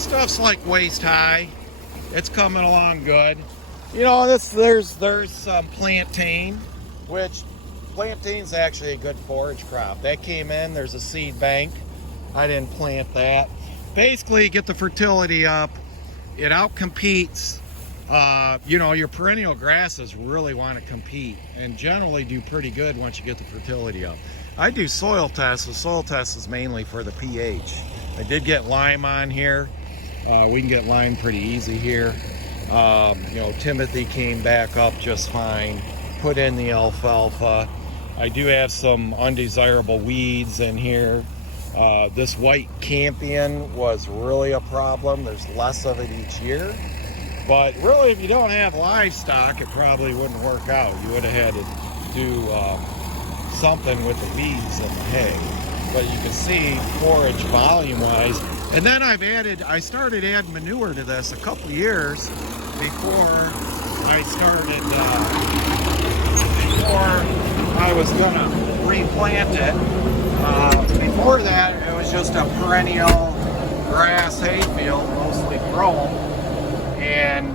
Stuff's like waist high. It's coming along good. You know, there's some plantain, which plantain's actually a good forage crop. That came in, there's a seed bank. I didn't plant that. Basically, get the fertility up. It outcompetes, you know, your perennial grasses really want to compete and generally do pretty good once you get the fertility up. I do soil tests. The soil test is mainly for the pH. I did get lime on here. We can get lime pretty easy here. You know, Timothy came back up just fine. Put in the alfalfa. I do have some undesirable weeds in here. This white campion was really a problem. There's less of it each year. But really, if you don't have livestock, it probably wouldn't work out. You would have had to do something with the weeds and the hay. But you can see forage volume-wise. And then I started adding manure to this a couple years before I started, before I was gonna replant it. Before that, it was just a perennial grass hayfield, mostly brome, and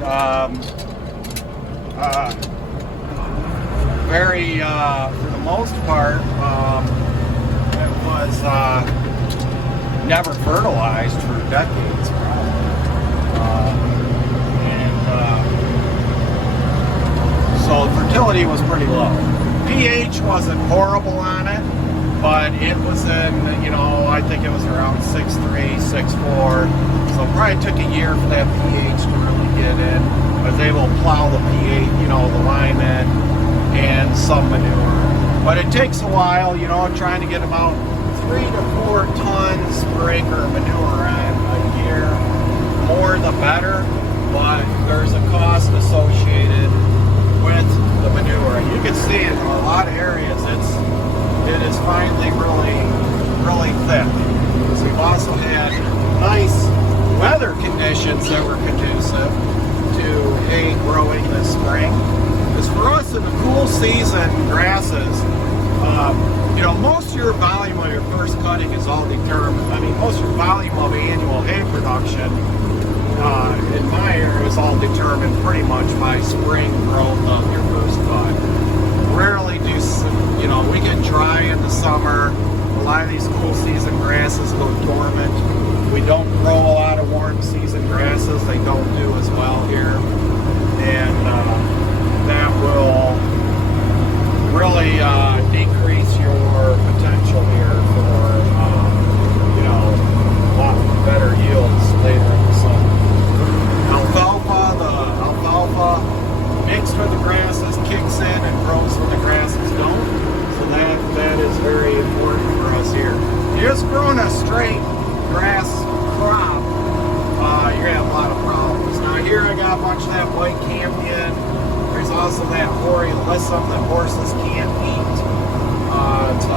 very, for the most part, it was never fertilized for decades, probably. So fertility was pretty low. pH wasn't horrible on it, but it was in, you know, I think it was around 6.3, 6.4. So it probably took a year for that pH to really get in. I was able to plow the pH, you know, the lime in and some manure. But it takes a while, you know, trying to get about 3 to 4 tons per acre of manure in a year. More the better, but there's a cost associated with the manure. You can see it in a lot of areas. It is finally really thick. So we've also had nice weather conditions that were conducive to hay growing this spring. Because for us in the cool season grasses, you know, most of your volume on your first cutting is all determined. I mean, most of your volume of annual hay production in my area is all determined pretty much by spring growth of your first cut. Rarely do, you know, we get dry in the summer. A lot of these cool season grasses go dormant. We don't grow a lot of warm season grasses. They don't do as well here. And that will really decrease your potential here for, you know, a lot better yields later in the summer. Alfalfa mixed with the grasses kicks in and grows when the grasses don't. So that is very important for us here. Just growing a straight grass crop, you're gonna have a lot of problems. Now here I got a bunch of that white campion. There's also that horary lissum that horses can't eat. It's a